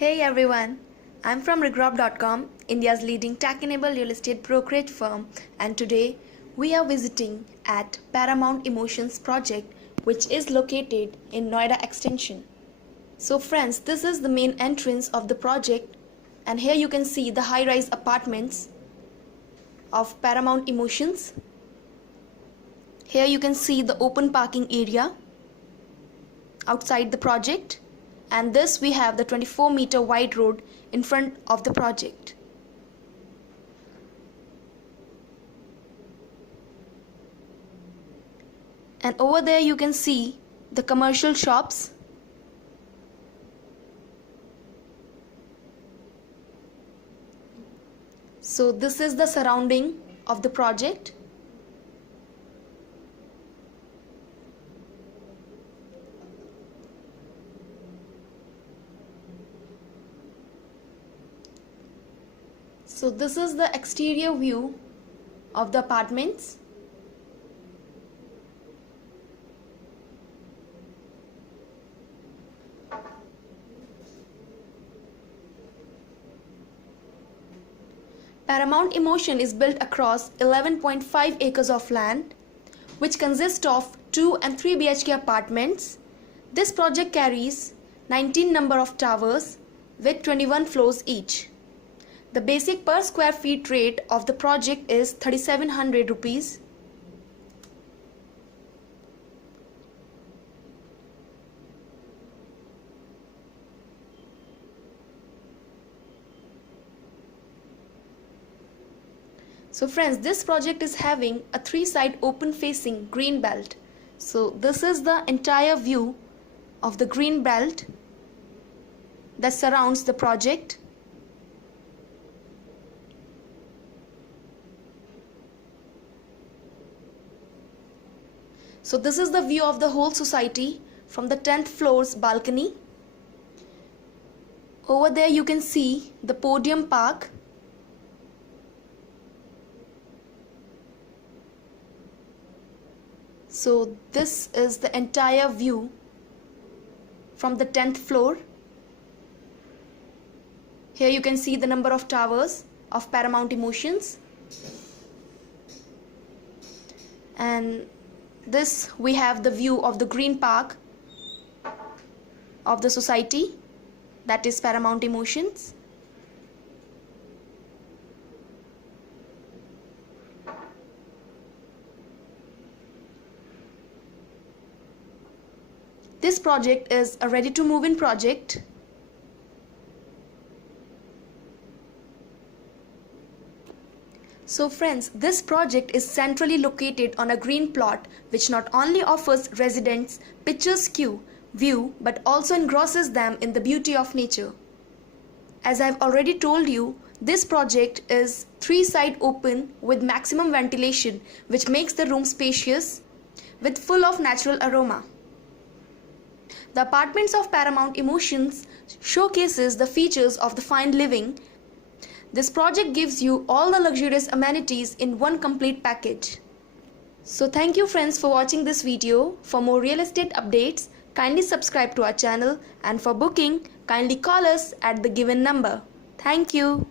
Hey everyone, I'm from Regrob.com, India's leading tech-enabled real estate brokerage firm, and today we are visiting at Paramount Emotions project, which is located in Noida extension. So friends, this is the main entrance of the project, and here you can see the high-rise apartments of Paramount Emotions. Here you can see the open parking area outside the project. And this we have the 24-meter wide road in front of the project. And over there you can see the commercial shops. So this is the surrounding of the project. So this is the exterior view of the apartments. Paramount Emotion is built across 11.5 acres of land, which consists of 2 and 3 BHK apartments. This project carries 19 number of towers with 21 floors each. The basic per square feet rate of the project is 3,700 rupees. So friends, this project is having a 3-side open facing green belt. So this is the entire view of the green belt that surrounds the project. So this is the view of the whole society from the 10th floor's balcony. Over there you can see the podium park. So this is the entire view from the 10th floor. Here you can see the number of towers of Paramount Emotions. And this we have the view of the green park of the society, that is Paramount Emotions. This project is a ready to move in project. So friends, this project is centrally located on a green plot which not only offers residents picturesque view but also engrosses them in the beauty of nature. As I've already told you, this project is 3-side open with maximum ventilation, which makes the room spacious with full of natural aroma. The apartments of Paramount Emotions showcases the features of the fine living. This project gives you all the luxurious amenities in one complete package. So thank you friends for watching this video. For more real estate updates, kindly subscribe to our channel, and for booking, kindly call us at the given number. Thank you.